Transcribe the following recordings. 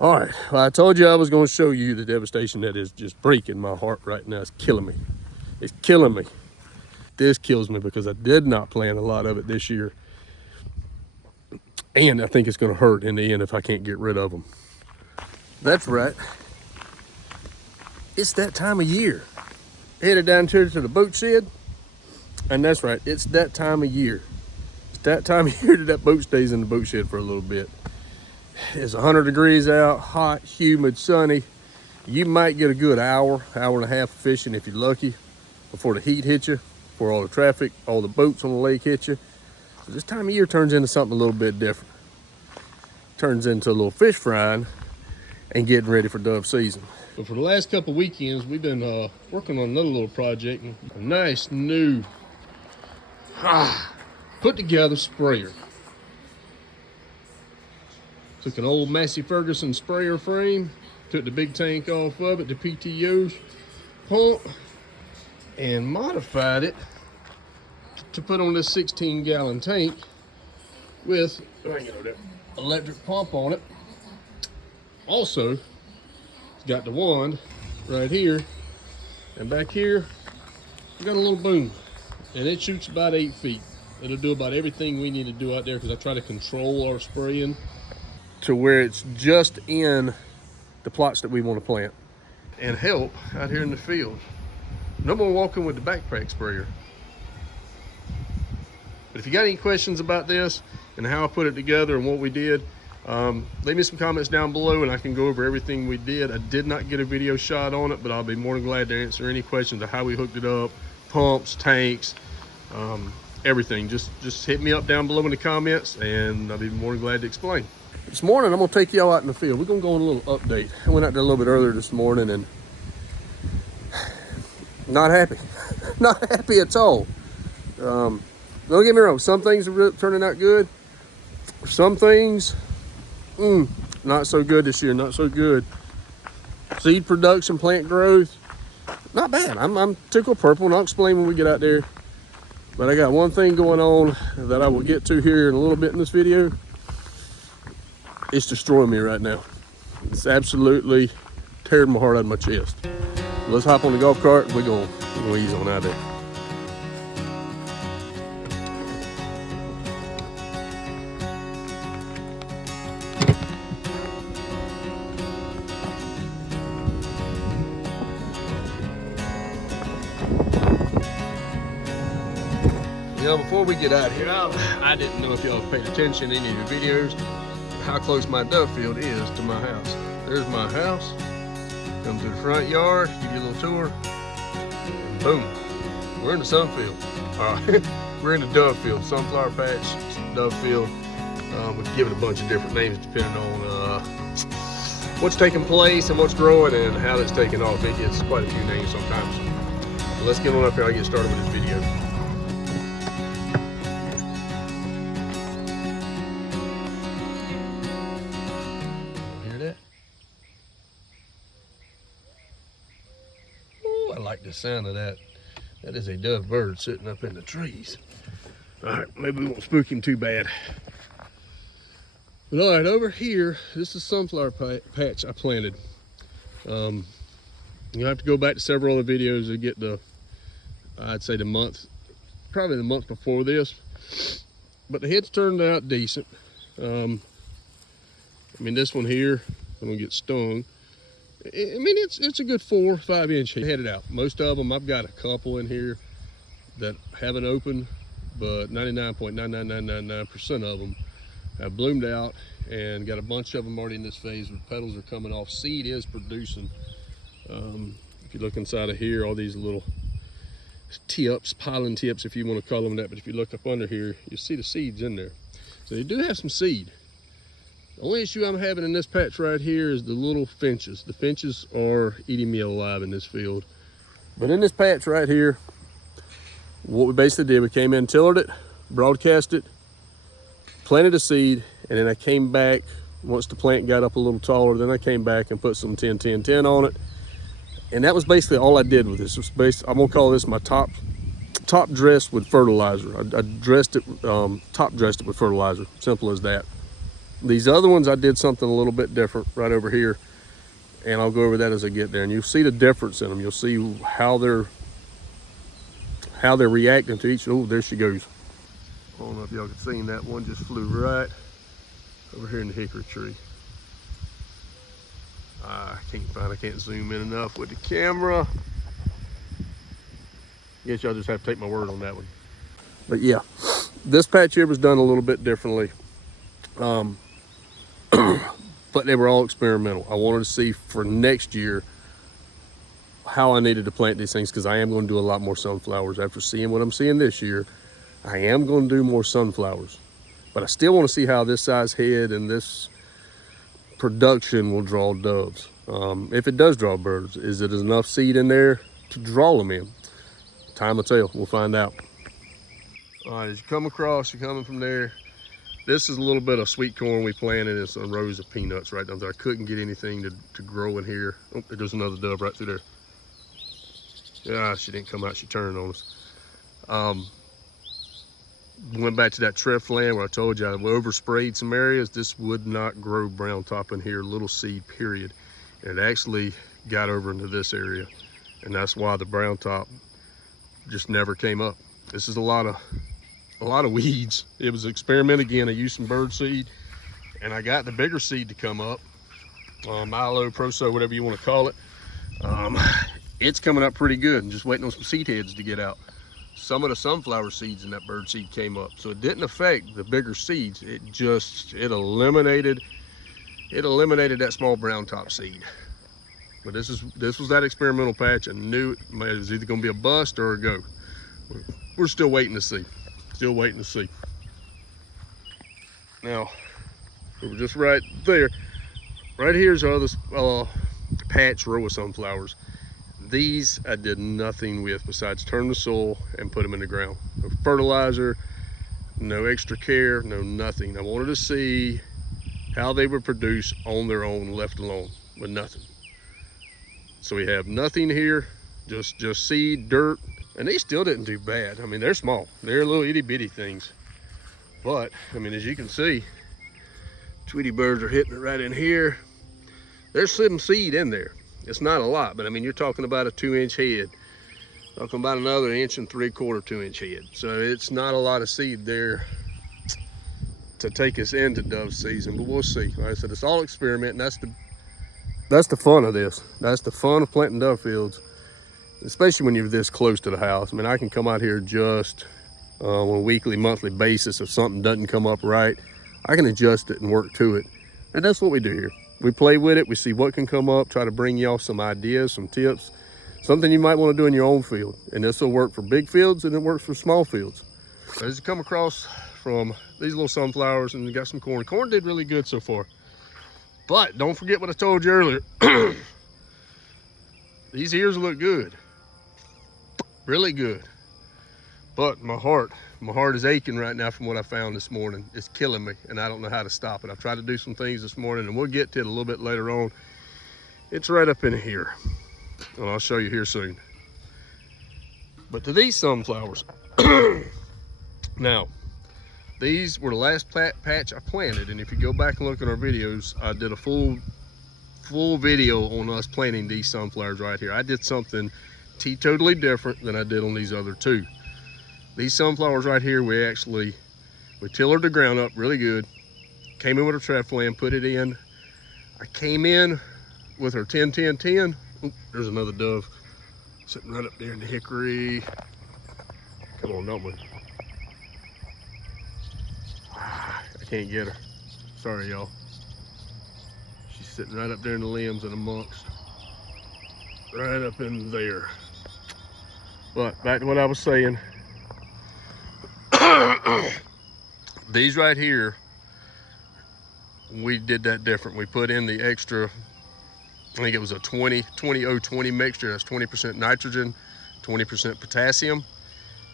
All right, well, I told you I was going to show you the devastation that is just breaking my heart right now. It's killing me. It's killing me. This kills me because I did not plant a lot of it this year. And I think it's going to hurt in the end if I can't get rid of them. That's right. It's that time of year. Headed down here to the boat shed. And that's right, it's that time of year. It's that time of year that boat stays in the boat shed for a little bit. It's 100 degrees out, hot, humid, sunny. You might get a good hour and a half of fishing if you're lucky before the heat hits you, before all the traffic, all the boats on the lake hit you. So this time of year turns into something a little bit different. Turns into a little fish frying and getting ready for dove season. So for the last couple weekends, we've been working on another little project, a nice new put together sprayer. Took an old Massey Ferguson sprayer frame, took the big tank off of it, the PTO's pump, and modified it to put on this 16-gallon tank with electric pump on it. Also, it's got the wand right here, and back here, we got a little boom, and it shoots about 8 feet. It'll do about everything we need to do out there because I try to control our spraying to where it's just in the plots that we want to plant and help out here in the field. No more walking with the backpack sprayer. But if you got any questions about this and how I put it together and what we did, leave me some comments down below and I can go over everything we did. I did not get a video shot on it, but I'll be more than glad to answer any questions of how we hooked it up, pumps, tanks, everything. Just hit me up down below in the comments and I'll be more than glad to explain. This morning, I'm gonna take y'all out in the field. We're gonna go on a little update. I went out there a little bit earlier this morning and not happy. Not happy at all. Don't get me wrong, some things are turning out good. Some things, not so good this year, not so good. Seed production, plant growth, not bad. I'm tickle purple and I'll explain when we get out there. But I got one thing going on that I will get to here in a little bit in this video. It's destroying me right now. It's absolutely tearing my heart out of my chest. Let's hop on the golf cart and we're gonna ease on out there. You know, before we get out here, I didn't know if y'all paid attention in any of the videos how close my dove field is to my house. There's my house. Come to the front yard, give you a little tour, and boom, we're in the sunfield. All right, we're in the dove field, sunflower patch, dove field. We can give it a bunch of different names depending on what's taking place and what's growing and how that's taking off. It gets quite a few names sometimes. So let's get on up here. I'll get started with this video. I like the sound of that. That is a dove bird sitting up in the trees. All right, maybe we won't spook him too bad. But all right, over here, this is sunflower patch I planted. You'll have to go back to several other videos to get the, I'd say the month, probably the month before this. But the heads turned out decent. I mean, this one here, I'm gonna get stung. I mean, it's a good 4 or 5 inch headed out. Most of them, I've got a couple in here that haven't opened, but 99.99999% of them have bloomed out and got a bunch of them already in this phase where petals are coming off. Seed is producing. If you look inside of here, all these little tips, pollen tips, if you want to call them that, but if you look up under here, you see the seeds in there. So you do have some seed. The only issue I'm having in this patch right here is the little finches. The finches are eating me alive in this field. But in this patch right here, what we basically did, we came in, tillered it, broadcast it, planted a seed, and then I came back, once the plant got up a little taller, then I came back and put some 10-10-10 on it. And that was basically all I did with this. It was I'm gonna call this my top dressed with fertilizer. I dressed it, top dressed it with fertilizer, simple as that. These other ones, I did something a little bit different right over here, and I'll go over that as I get there. And you'll see the difference in them. You'll see how they're reacting to each. Oh, there she goes. I don't know if y'all can see that one just flew right over here in the hickory tree. I can't zoom in enough with the camera. Guess y'all just have to take my word on that one. But yeah, this patch here was done a little bit differently. But they were all experimental. I wanted to see for next year how I needed to plant these things, because I am going to do a lot more sunflowers. After seeing what I'm seeing this year, I am going to do more sunflowers. But I still want to see how this size head and this production will draw doves. If it does draw birds, is it enough seed in there to draw them in? Time will tell. We'll find out. All right, as you come across, you're coming from there. This is a little bit of sweet corn we planted. It's a rows of peanuts right down there. I couldn't get anything to grow in here. Oh, there's another dove right through there. Yeah, she didn't come out. She turned on us. Went back to that treff land where I told you I oversprayed some areas. This would not grow brown top in here, little seed, period. And it actually got over into this area. And that's why the brown top just never came up. This is a lot of weeds. It was an experiment again. I used some bird seed, and I got the bigger seed to come up. Milo, Proso, whatever you want to call it. It's coming up pretty good, and just waiting on some seed heads to get out. Some of the sunflower seeds in that bird seed came up, so it didn't affect the bigger seeds. It eliminated that small brown top seed. But this was that experimental patch. I knew it was either going to be a bust or a go. We're still waiting to see. Still waiting to see. Now, we were just right there. Right here's our other patch row of sunflowers. These I did nothing with besides turn the soil and put them in the ground. No fertilizer, no extra care, no nothing. I wanted to see how they would produce on their own, left alone, with nothing. So we have nothing here, just seed, dirt, and they still didn't do bad. I mean, they're small. They're little itty bitty things. But, I mean, as you can see, Tweety birds are hitting it right in here. There's some seed in there. It's not a lot, but I mean, you're talking about a 2-inch head. Talking about another 1 3/4, 2-inch head. So it's not a lot of seed there to take us into dove season, but we'll see. Like I said, it's all experiment, and that's the fun of this. That's the fun of planting dove fields, especially when you're this close to the house. I mean, I can come out here just on a weekly, monthly basis. If something doesn't come up right, I can adjust it and work to it. And that's what we do here. We play with it. We see what can come up, try to bring y'all some ideas, some tips, something you might want to do in your own field. And this will work for big fields, and it works for small fields. As you come across from these little sunflowers, and you got some corn. Corn did really good so far. But don't forget what I told you earlier. These ears look good. Really good. But my heart is aching right now from what I found this morning. It's killing me, and I don't know how to stop it. I've tried to do some things this morning, and we'll get to it a little bit later on. It's right up in here, and I'll show you here soon. But to these sunflowers, now, these were the last patch I planted, and if you go back and look at our videos, I did a full video on us planting these sunflowers right here. I did something totally different than I did on these other two. These sunflowers right here, we tillered the ground up really good, came in with our treff land, put it in. I came in with our 10-10-10. Oop, there's another dove sitting right up there in the hickory. Come on, don't we? I can't get her. Sorry, y'all. She's sitting right up there in the limbs and amongst. Right up in there. But back to what I was saying. These right here, we did that different. We put in the extra, I think it was a 20-0-20 mixture. That's 20% nitrogen, 20% potassium.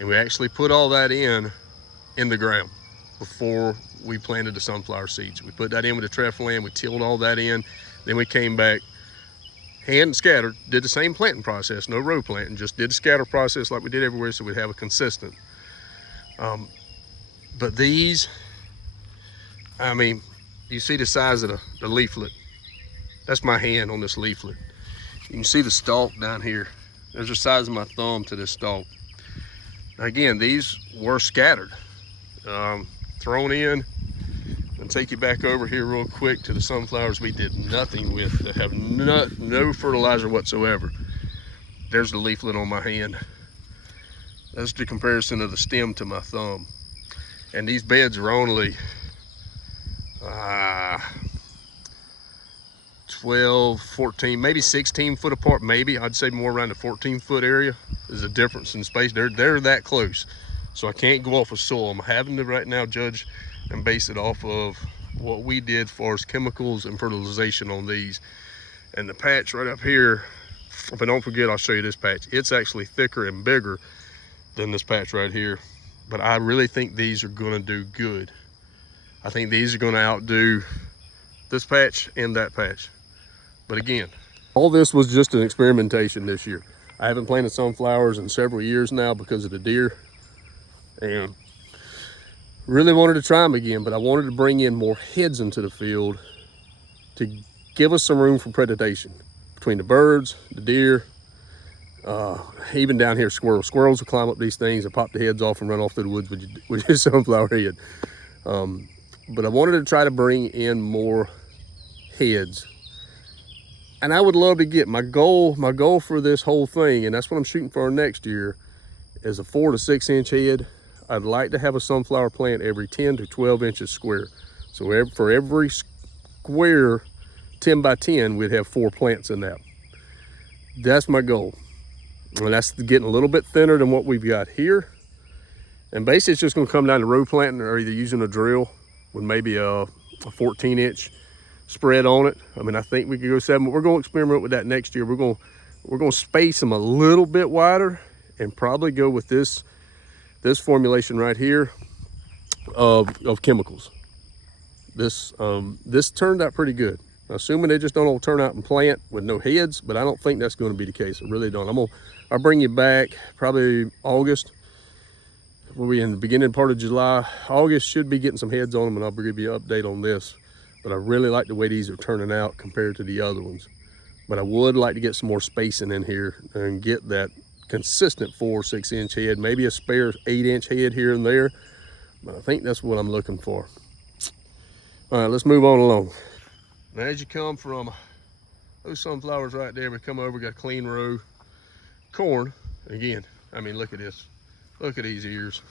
And we actually put all that in the ground before we planted the sunflower seeds. We put that in with the treff land, we tilled all that in. Then we came back, hand scattered, did the same planting process, no row planting, just did the scatter process like we did everywhere, so we'd have a consistent. But these, I mean, You see the size of the leaflet. That's my hand on this leaflet. You can see the stalk down here. There's the size of my thumb to this stalk. Now again, these were scattered, thrown in. And take you back over here real quick to the sunflowers we did nothing with, that have no fertilizer whatsoever. There's the leaflet on my hand. That's the comparison of the stem to my thumb. And these beds are only 12, 14, maybe 16 foot apart, maybe. I'd say more around the 14-foot area. There's a difference in space. They're that close. So I can't go off of soil. I'm having to right now judge and base it off of what we did as far as chemicals and fertilization on these. And the patch right up here, if I don't forget, I'll show you this patch. It's actually thicker and bigger than this patch right here. But I really think these are gonna do good. I think these are gonna outdo this patch and that patch. But again, all this was just an experimentation this year. I haven't planted sunflowers in several years now because of the deer. And really wanted to try them again, but I wanted to bring in more heads into the field to give us some room for predation between the birds, the deer, even down here squirrels. Squirrels will climb up these things and pop the heads off and run off through the woods with your sunflower head. But I wanted to try to bring in more heads. And I would love to get my goal for this whole thing, and that's what I'm shooting for next year, is a 4 to 6 inch head. I'd like to have a sunflower plant every 10 to 12 inches square. So for every square 10 by 10, we'd have 4 plants in that. That's my goal. And that's getting a little bit thinner than what we've got here. And basically it's just gonna come down to row planting or either using a drill with maybe a 14 inch spread on it. I mean, I think we could go 7, but we're gonna experiment with that next year. We're gonna space them a little bit wider and probably go with this formulation right here of chemicals. This turned out pretty good. Assuming they just don't all turn out and plant with no heads, but I don't think that's going to be the case. I really don't. I'll bring you back probably August. We'll be in the beginning part of July. August should be getting some heads on them, and I'll give you an update on this. But I really like the way these are turning out compared to the other ones. But I would like to get some more spacing in here and get that consistent 4 or 6 inch head, maybe a spare 8 inch head here and there, but I think that's what I'm looking for. All right, let's move on along. Now as you come from those sunflowers right there, we come over, got a clean row corn. Again, I mean, look at this, look at these ears.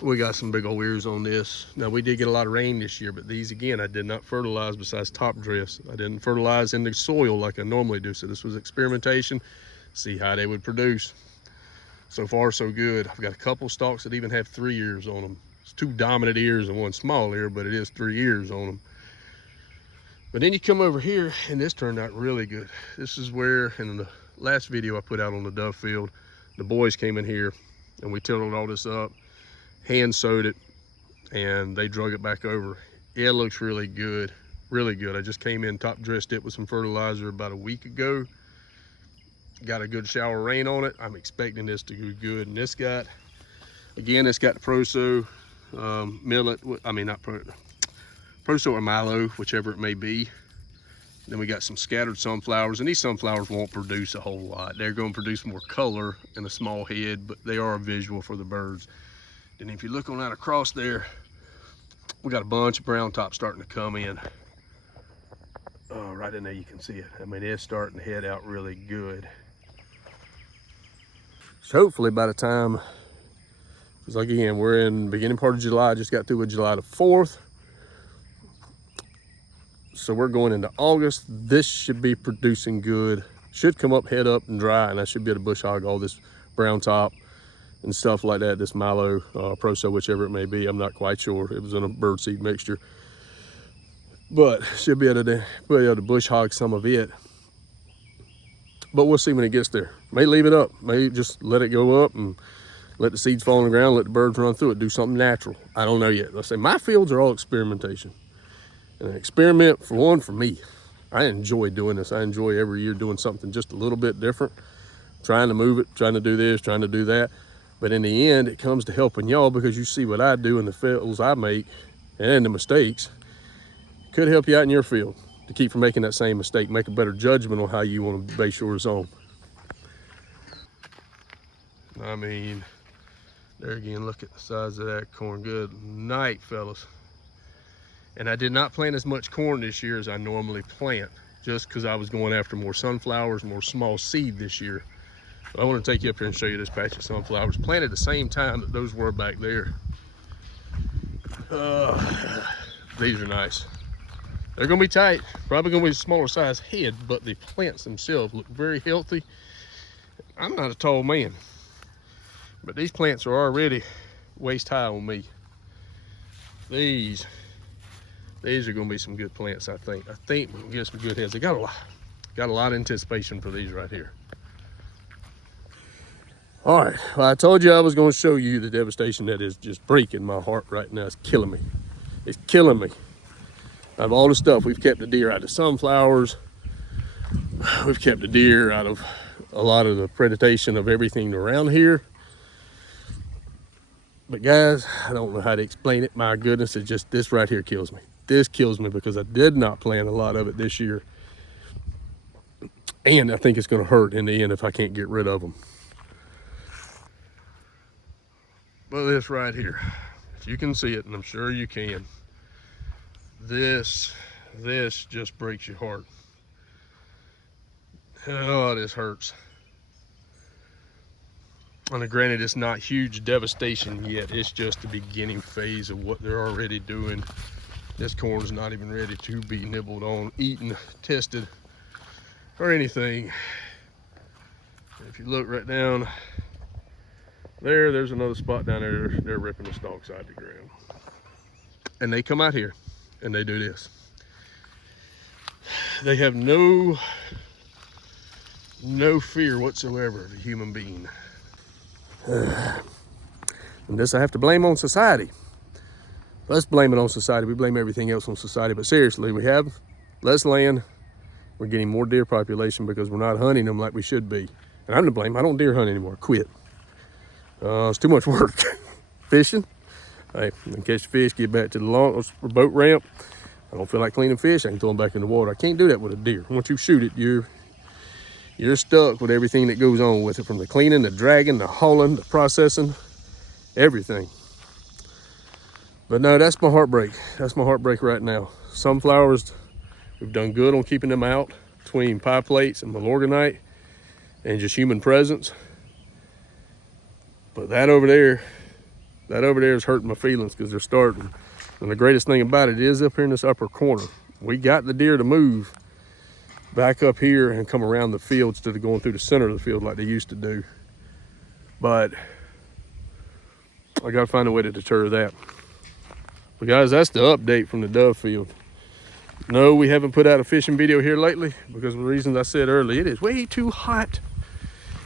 We got some big old ears on this. Now we did get a lot of rain this year, but these again I did not fertilize besides top dress. I didn't fertilize in the soil like I normally do, so this was experimentation. See how they would produce. So far so good. I've got a couple stalks that even have 3 ears on them. It's 2 dominant ears and 1 small ear, but it is 3 ears on them. But then you come over here and this turned out really good. This is where in the last video I put out on the dove field, the boys came in here and we tilled all this up, hand sowed it, and they drug it back over. It looks really good, really good. I just came in, top dressed it with some fertilizer about a week ago. Got a good shower of rain on it. I'm expecting this to do good. And this got, again, it's got the Proso millet, I mean not Proso or Milo, whichever it may be. Then we got some scattered sunflowers, and these sunflowers won't produce a whole lot. They're going to produce more color in a small head, but they are a visual for the birds. And if you look on that across there, we got a bunch of brown tops starting to come in. Right in there you can see it. I mean, it's starting to head out really good. So hopefully by the time, because like again, we're in the beginning part of July, I just got through with July the 4th. So we're going into August. This should be producing good. Should come up, head up and dry, and I should be able to bush hog all this brown top and stuff like that, this Milo, Proso, whichever it may be. I'm not quite sure. It was in a birdseed mixture. But should be able to bush hog some of it. But we'll see when it gets there. May leave it up, may just let it go up and let the seeds fall on the ground, let the birds run through it, do something natural. I don't know yet. Let's say my fields are all experimentation. And an experiment for me. I enjoy doing this. I enjoy every year doing something just a little bit different, trying to move it, trying to do this, trying to do that. But in the end, it comes to helping y'all because you see what I do in the fields I make and the mistakes. could help you out in your field to keep from making that same mistake, make a better judgment on how you want to base yours on. I mean, there again, look at the size of that corn. Good night, fellas. And I did not plant as much corn this year as I normally plant, just because I was going after more sunflowers, more small seed this year. But I want to take you up here and show you this patch of sunflowers planted the same time that those were back there. These are nice. They're gonna be tight, probably gonna be a smaller size head, but the plants themselves look very healthy. I'm not a tall man, but these plants are already waist high on me. These are gonna be some good plants, I think. I think we'll get some good heads. They got a lot of anticipation for these right here. All right, well, I told you I was gonna show you the devastation that is just breaking my heart right now. It's killing me. It's killing me. Out of all the stuff, we've kept the deer out of sunflowers. We've kept the deer out of a lot of the predation of everything around here. But guys, I don't know how to explain it. My goodness, it's just this right here kills me. This kills me because I did not plant a lot of it this year. And I think it's gonna hurt in the end if I can't get rid of them. But this right here, if you can see it, and I'm sure you can, this just breaks your heart. Oh, this hurts. And granted, it's not huge devastation yet. It's just the beginning phase of what they're already doing. This corn's not even ready to be nibbled on, eaten, tested, or anything. If you look right down there's another spot down there. They're ripping the stalks out of the ground. And they come out here and they do this. They have no fear whatsoever of a human being. And this I have to blame on society. Let's blame it on society. We blame everything else on society, but seriously, we have less land. We're getting more deer population because we're not hunting them like we should be. And I'm to blame. I don't deer hunt anymore. Quit. It's too much work. Fishing. Hey, I catch fish, get back to the launch or boat ramp. I don't feel like cleaning fish, I can throw them back in the water. I can't do that with a deer. Once you shoot it, you're stuck with everything that goes on with it, from the cleaning, the dragging, the hauling, the processing, everything. But no, that's my heartbreak. That's my heartbreak right now. Sunflowers, we've done good on keeping them out between pie plates and Milorganite and just human presence. But that over there is hurting my feelings because they're starting. And the greatest thing about it is up here in this upper corner, we got the deer to move back up here and come around the field instead of going through the center of the field like they used to do. But I gotta find a way to deter that. But guys, that's the update from the dove field. No, we haven't put out a fishing video here lately because of the reasons I said earlier. It is way too hot.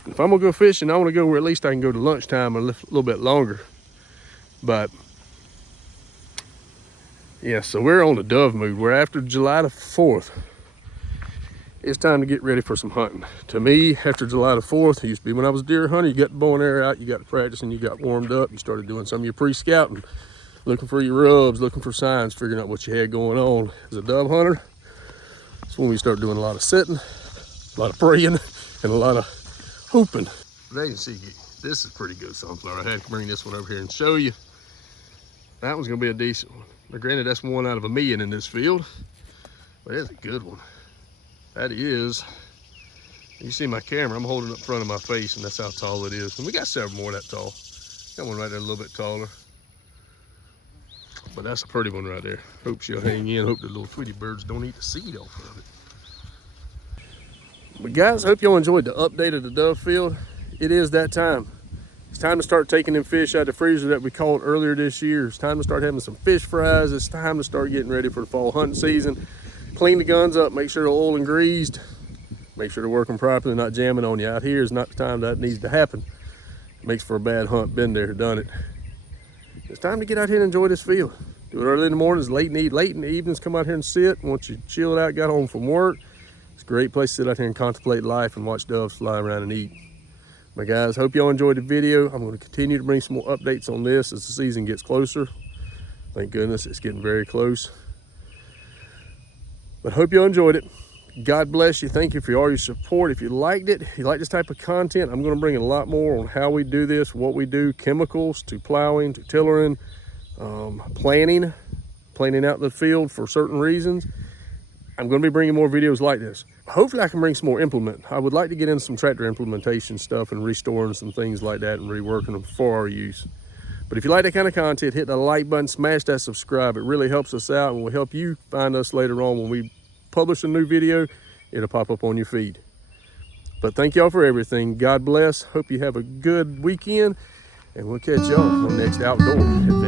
If I'm gonna go fishing, I wanna go where at least I can go to lunchtime a little bit longer. But yeah, so we're on the dove mood. We're after July the 4th. It's time to get ready for some hunting. To me, after July the 4th, it used to be when I was a deer hunter, you got the bow and arrow out, you got to practice, and you got warmed up, you started doing some of your pre-scouting, looking for your rubs, looking for signs, figuring out what you had going on. As a dove hunter, that's when we start doing a lot of sitting, a lot of praying, and a lot of hoping. But as you can see, this is pretty good sunflower. I had to bring this one over here and show you. That one's gonna be a decent one. Now granted, that's 1 out of 1,000,000 in this field, but it's a good one. That is. You see my camera, I'm holding it up in front of my face, and that's how tall it is. And we got several more that tall. Got one right there a little bit taller. But that's a pretty one right there. Hope she'll hang in. Hope the little Tweety birds don't eat the seed off of it. But guys, hope y'all enjoyed the update of the dove field. It is that time. It's time to start taking them fish out of the freezer that we caught earlier this year. It's time to start having some fish fries. It's time to start getting ready for the fall hunting season. Clean the guns up, make sure they're oil and greased. Make sure they're working properly, not jamming on you. Out here is not the time that needs to happen. It makes for a bad hunt. Been there, done it. It's time to get out here and enjoy this field. Do it early in the mornings, late in the evenings, come out here and sit. Once you chill it out, got home from work, it's a great place to sit out here and contemplate life and watch doves fly around and eat. But guys, hope y'all enjoyed the video. I'm going to continue to bring some more updates on this as the season gets closer. Thank goodness it's getting very close. But hope you enjoyed it. God bless you. Thank you for all your support. If you liked it, if you like this type of content, I'm going to bring in a lot more on how we do this, what we do, chemicals to plowing, to tillering, planting out the field for certain reasons. I'm going to be bringing more videos like this. Hopefully I can bring some more implement. I would like to get into some tractor implementation stuff and restoring some things like that and reworking them for our use. But if you like that kind of content, hit the like button, smash that subscribe. It really helps us out and will help you find us later on. When we publish a new video, it'll pop up on your feed. But thank y'all for everything. God bless. Hope you have a good weekend, and we'll catch y'all on the next outdoor adventure.